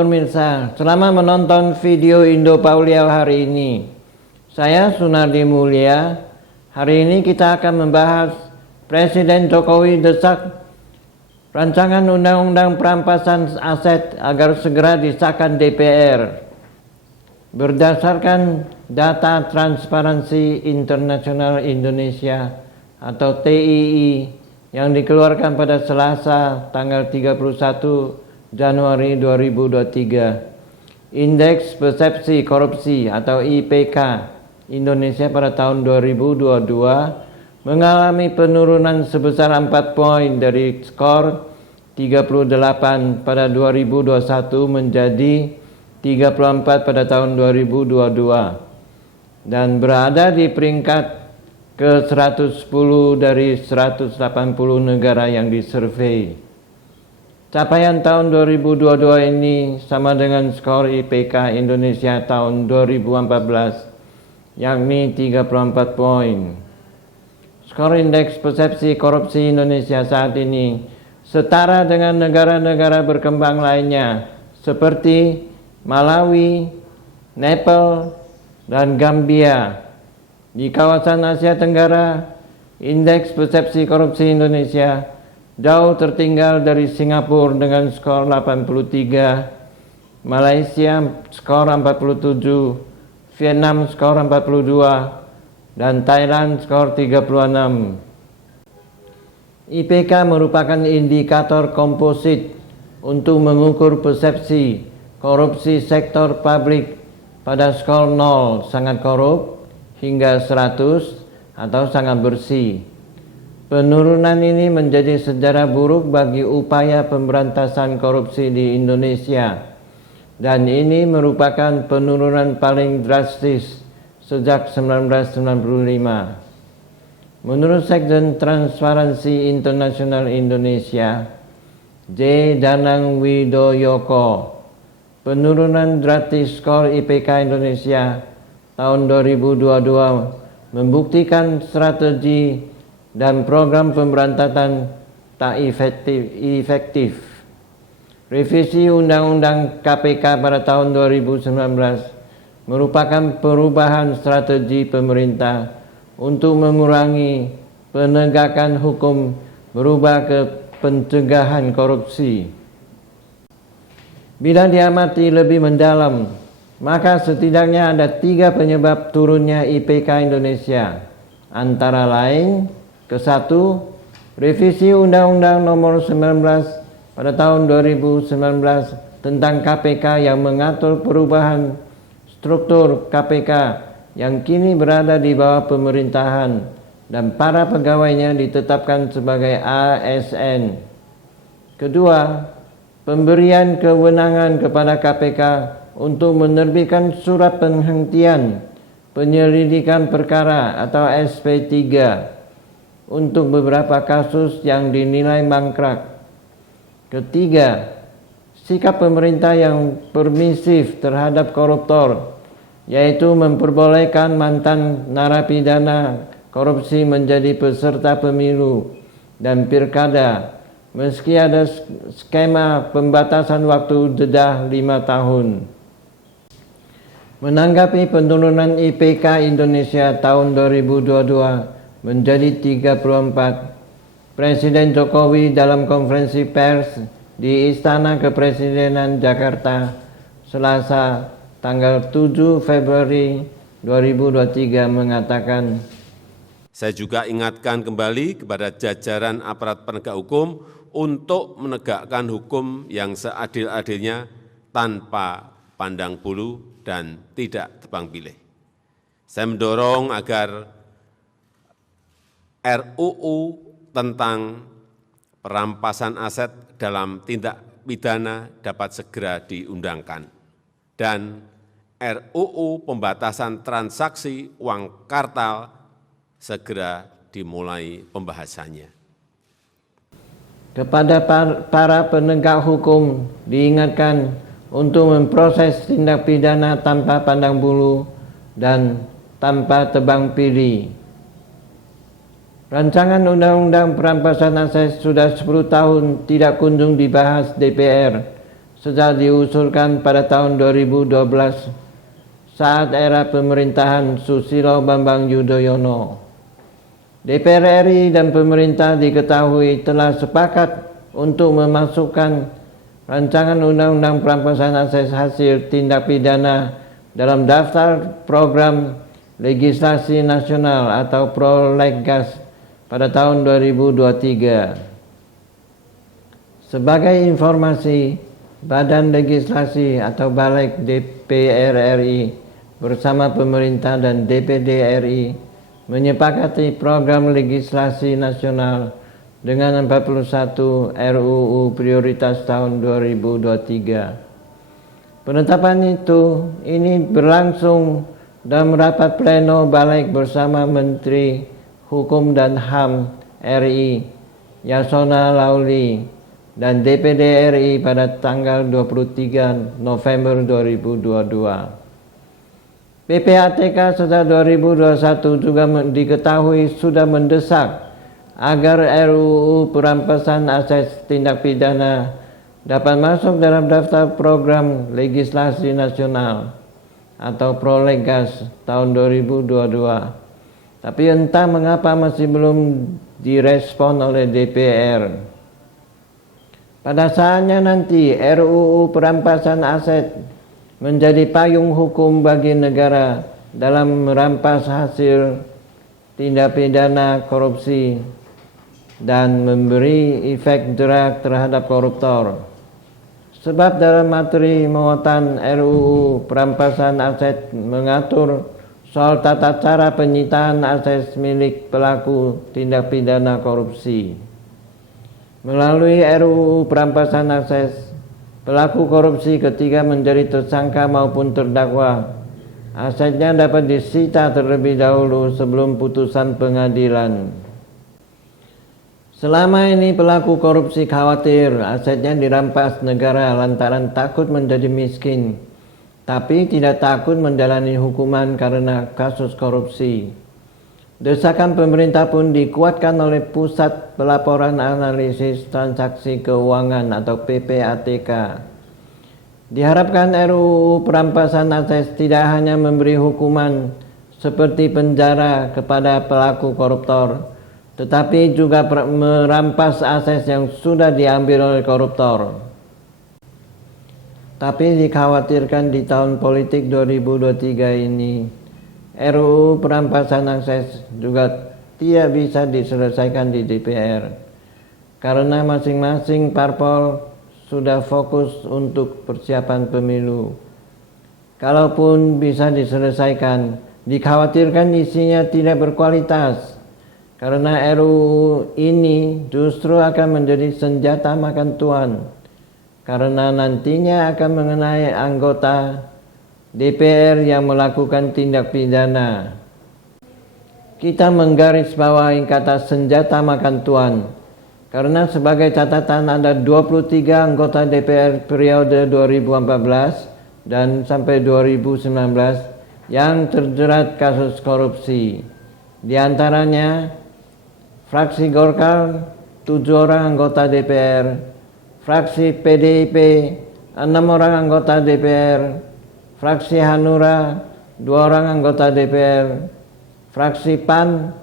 pemirsa, selamat menonton video Indo Paulial hari ini. Saya Sunardi Mulya. Hari ini kita akan membahas Presiden Jokowi desak rancangan undang-undang perampasan aset agar segera disahkan DPR. Berdasarkan data Transparansi Internasional Indonesia atau TII yang dikeluarkan pada Selasa tanggal 31 Januari 2023, Indeks Persepsi Korupsi atau IPK Indonesia pada tahun 2022 mengalami penurunan sebesar 4 poin dari skor 38 pada 2021 menjadi 34 pada tahun 2022 dan berada di peringkat ke 110 dari 180 negara yang disurvei. Capaian tahun 2022 ini sama dengan skor IPK Indonesia tahun 2014, yakni 34 poin. Skor Indeks Persepsi Korupsi Indonesia saat ini setara dengan negara-negara berkembang lainnya seperti Malawi, Nepal, dan Gambia. Di kawasan Asia Tenggara, Indeks Persepsi Korupsi Indonesia jauh tertinggal dari Singapura dengan skor 83, Malaysia skor 47, Vietnam skor 42, dan Thailand skor 36. IPK merupakan indikator komposit untuk mengukur persepsi korupsi sektor publik pada skor 0 sangat korup hingga 100 atau sangat bersih. Penurunan ini menjadi sejarah buruk bagi upaya pemberantasan korupsi di Indonesia, dan ini merupakan penurunan paling drastis sejak 1995. Menurut Sekjen Transparansi Internasional Indonesia, J. Danang Widoyoko, penurunan drastis skor IPK Indonesia tahun 2022 membuktikan strategi dan program pemberantasan tak efektif. Revisi Undang-Undang KPK pada tahun 2019 merupakan perubahan strategi pemerintah untuk mengurangi penegakan hukum berubah ke pencegahan korupsi. Bila diamati lebih mendalam, maka setidaknya ada 3 penyebab turunnya IPK Indonesia, antara lain: Ke-1, revisi Undang-Undang Nomor 19 pada tahun 2019 tentang KPK yang mengatur perubahan struktur KPK yang kini berada di bawah pemerintahan dan para pegawainya ditetapkan sebagai ASN. Kedua, pemberian kewenangan kepada KPK untuk menerbitkan surat penghentian penyelidikan perkara atau SP3 untuk beberapa kasus yang dinilai mangkrak. Ketiga, sikap pemerintah yang permisif terhadap koruptor, yaitu memperbolehkan mantan narapidana korupsi menjadi peserta pemilu dan pilkada, meski ada skema pembatasan waktu jeda 5 tahun. Menanggapi penurunan IPK Indonesia tahun 2022 menjadi 34, Presiden Jokowi dalam konferensi pers di Istana Kepresidenan Jakarta Selasa tanggal 7 Februari 2023 mengatakan, "Saya juga ingatkan kembali kepada jajaran aparat penegak hukum untuk menegakkan hukum yang seadil-adilnya tanpa pandang bulu dan tidak tebang pilih. Saya mendorong agar RUU tentang perampasan aset dalam tindak pidana dapat segera diundangkan dan RUU pembatasan transaksi uang kartal segera dimulai pembahasannya." Kepada para penegak hukum diingatkan untuk memproses tindak pidana tanpa pandang bulu dan tanpa tebang pilih. Rancangan Undang-Undang Perampasan Aset sudah 10 tahun tidak kunjung dibahas DPR, sejak diusulkan pada tahun 2012 saat era pemerintahan Susilo Bambang Yudhoyono. DPR RI dan pemerintah diketahui telah sepakat untuk memasukkan rancangan Undang-Undang Perampasan Aset Hasil Tindak Pidana dalam daftar program legislasi nasional atau Prolegnas pada tahun 2023. Sebagai informasi, Badan Legislasi atau Balik DPR RI bersama pemerintah dan DPD RI menyepakati program legislasi nasional dengan 41 RUU prioritas tahun 2023. Penetapan ini berlangsung dalam rapat pleno Balik bersama Menteri Hukum dan HAM RI Yasona Lauli dan DPD RI pada tanggal 23 November 2022. PPATK sejak 2021 juga diketahui sudah mendesak agar RUU perampasan aset tindak pidana dapat masuk dalam daftar program legislasi nasional atau Prolegnas tahun 2022. Tapi entah mengapa masih belum direspon oleh DPR. Pada saatnya nanti RUU perampasan aset menjadi payung hukum bagi negara dalam merampas hasil tindak pidana korupsi dan memberi efek jerak terhadap koruptor. Sebab dalam materi muatan RUU perampasan aset mengatur soal tata cara penyitaan aset milik pelaku tindak pidana korupsi. Melalui RUU perampasan aset, pelaku korupsi ketika menjadi tersangka maupun terdakwa, asetnya dapat disita terlebih dahulu sebelum putusan pengadilan. Selama ini pelaku korupsi khawatir asetnya dirampas negara lantaran takut menjadi miskin, tapi tidak takut menjalani hukuman karena kasus korupsi. Desakan pemerintah pun dikuatkan oleh Pusat Pelaporan Analisis Transaksi Keuangan atau PPATK. Diharapkan RUU perampasan aset tidak hanya memberi hukuman seperti penjara kepada pelaku koruptor, tetapi juga merampas aset yang sudah diambil oleh koruptor. Tapi dikhawatirkan di tahun politik 2023 ini, RUU perampasan aset juga tidak bisa diselesaikan di DPR karena masing-masing parpol sudah fokus untuk persiapan pemilu. Kalaupun bisa diselesaikan, dikhawatirkan isinya tidak berkualitas karena RUU ini justru akan menjadi senjata makan tuan karena nantinya akan mengenai anggota DPR yang melakukan tindak pidana. Kita menggarisbawahi kata senjata makan tuan karena sebagai catatan ada 23 anggota DPR periode 2014 dan sampai 2019 yang terjerat kasus korupsi. Di antaranya fraksi Golkar 7 orang anggota DPR, fraksi PDIP 6 orang anggota DPR, fraksi Hanura 2 orang anggota DPR, fraksi PAN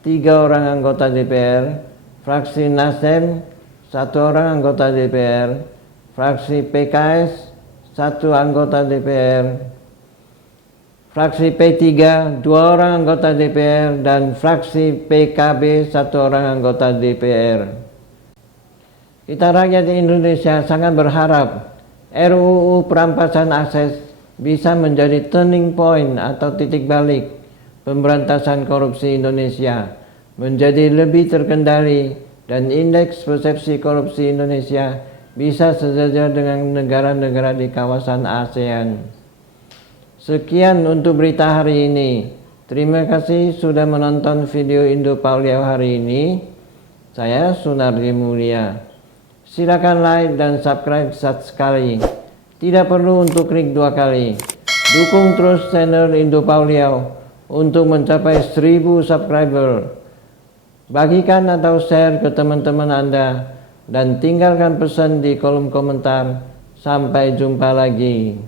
3 orang anggota DPR, fraksi Nasdem 1 orang anggota DPR, fraksi PKS 1 anggota DPR, fraksi P3 2 orang anggota DPR, dan fraksi PKB 1 orang anggota DPR. Kita rakyat Indonesia sangat berharap RUU perampasan aset bisa menjadi turning point atau titik balik pemberantasan korupsi Indonesia menjadi lebih terkendali dan indeks persepsi korupsi Indonesia bisa sejajar dengan negara-negara di kawasan ASEAN. Sekian untuk berita hari ini. Terima kasih sudah menonton video Indo Pauliau hari ini. Saya Sunardi Mulia. Silakan like dan subscribe sekali. Tidak perlu untuk klik 2 kali. Dukung terus channel Indo Pauliau untuk mencapai 1000 subscriber. Bagikan atau share ke teman-teman Anda dan tinggalkan pesan di kolom komentar Sampai jumpa lagi.